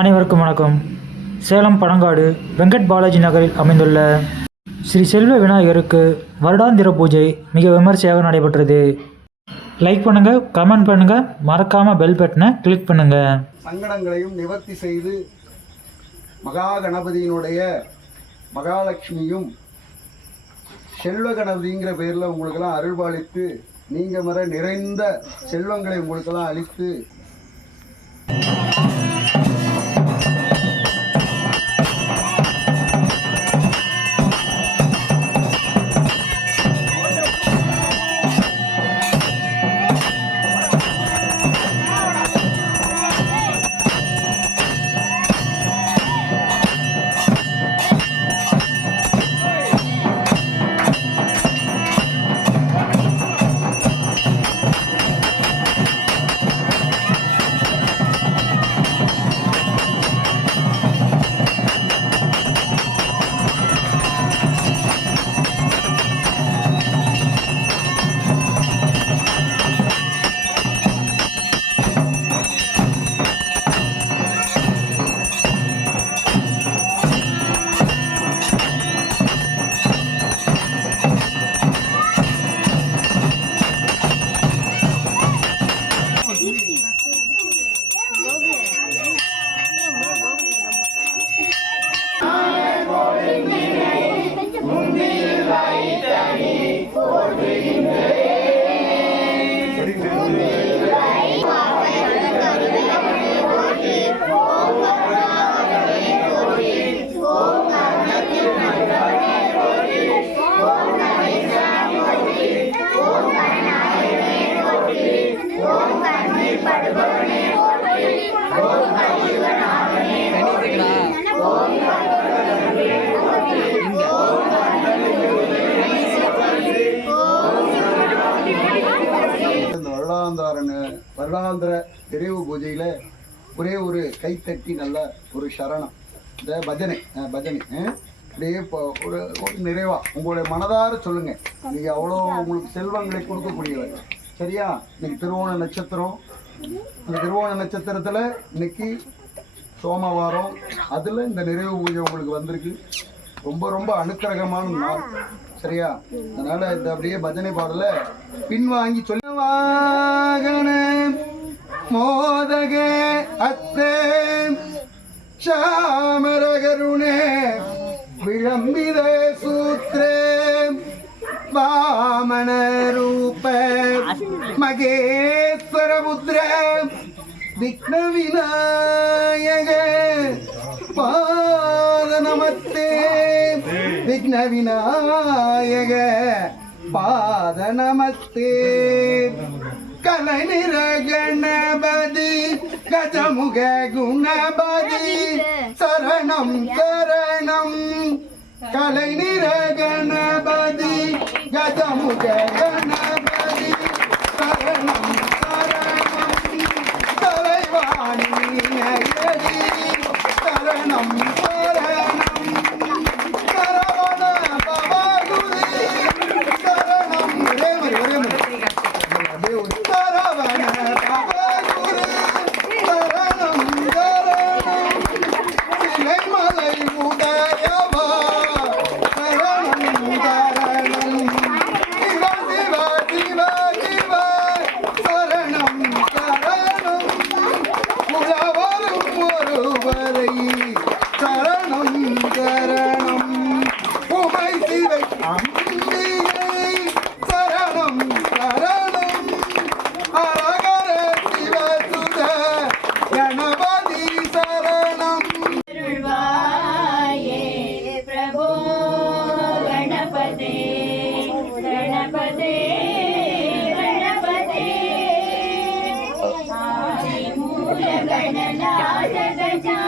அனைவருக்கும் வணக்கம். சேலம் பனங்காடு வெங்கட் பாலாஜி நகரில் அமைந்துள்ள ஸ்ரீ செல்வ விநாயகருக்கு வருடாந்திர பூஜை மிக விமர்சையாக நடைபெற்றது. லைக் பண்ணுங்க, கமெண்ட் பண்ணுங்க, மறக்காம பெல் பட்டனை கிளிக் பண்ணுங்க. சங்கடங்களையும் நிவர்த்தி செய்து மகா கணபதியினுடைய மகாலட்சுமியும் செல்வ கணபதிங்கிற பேரில் உங்களுக்கெல்லாம் அருள்பாலித்து நீங்க மர நிறைந்த செல்வங்களை உங்களுக்கெல்லாம் அளித்து வருடாந்திர நிறைவு பூஜையில் ஒரே ஒரு கைத்தட்டி நல்ல ஒரு சரணம் இந்த பஜனை அப்படியே ஒரு நிறைவாக உங்களுடைய மனதார சொல்லுங்கள். நீங்கள் அவ்வளோ உங்களுக்கு செல்வங்களை கொடுக்கக்கூடியவர். சரியா? இன்னைக்கு திருவோண நட்சத்திரம். அந்த திருவோண நட்சத்திரத்தில் இன்னைக்கு சோமவாரம், அதில் இந்த நிறைவு பூஜை உங்களுக்கு வந்திருக்கு. ரொம்ப ரொம்ப அனுக்கிரகமான நாள். சரியா? அதனால இந்த அப்படியே பஜனை பாடல பின்வாங்கி சொல்லுவாகன மோதக அத்தே சாமரகருணே விளம்பித சூத்ரே வாமன ரூப மகேஸ்வர புத்திர விக்ன விநாயக பாத நமஸ்தே. விக்ன விநாயக பாத நமஸ்தே. கலைநிற கணபதி கஜமுக குணபதி சரணம் சரணம். கலைநிற கணபதி கஜமுக கணபதி சரணம் சரணம். தலைவாணி நகரி சரணம் சரணம். गणनाथ गजा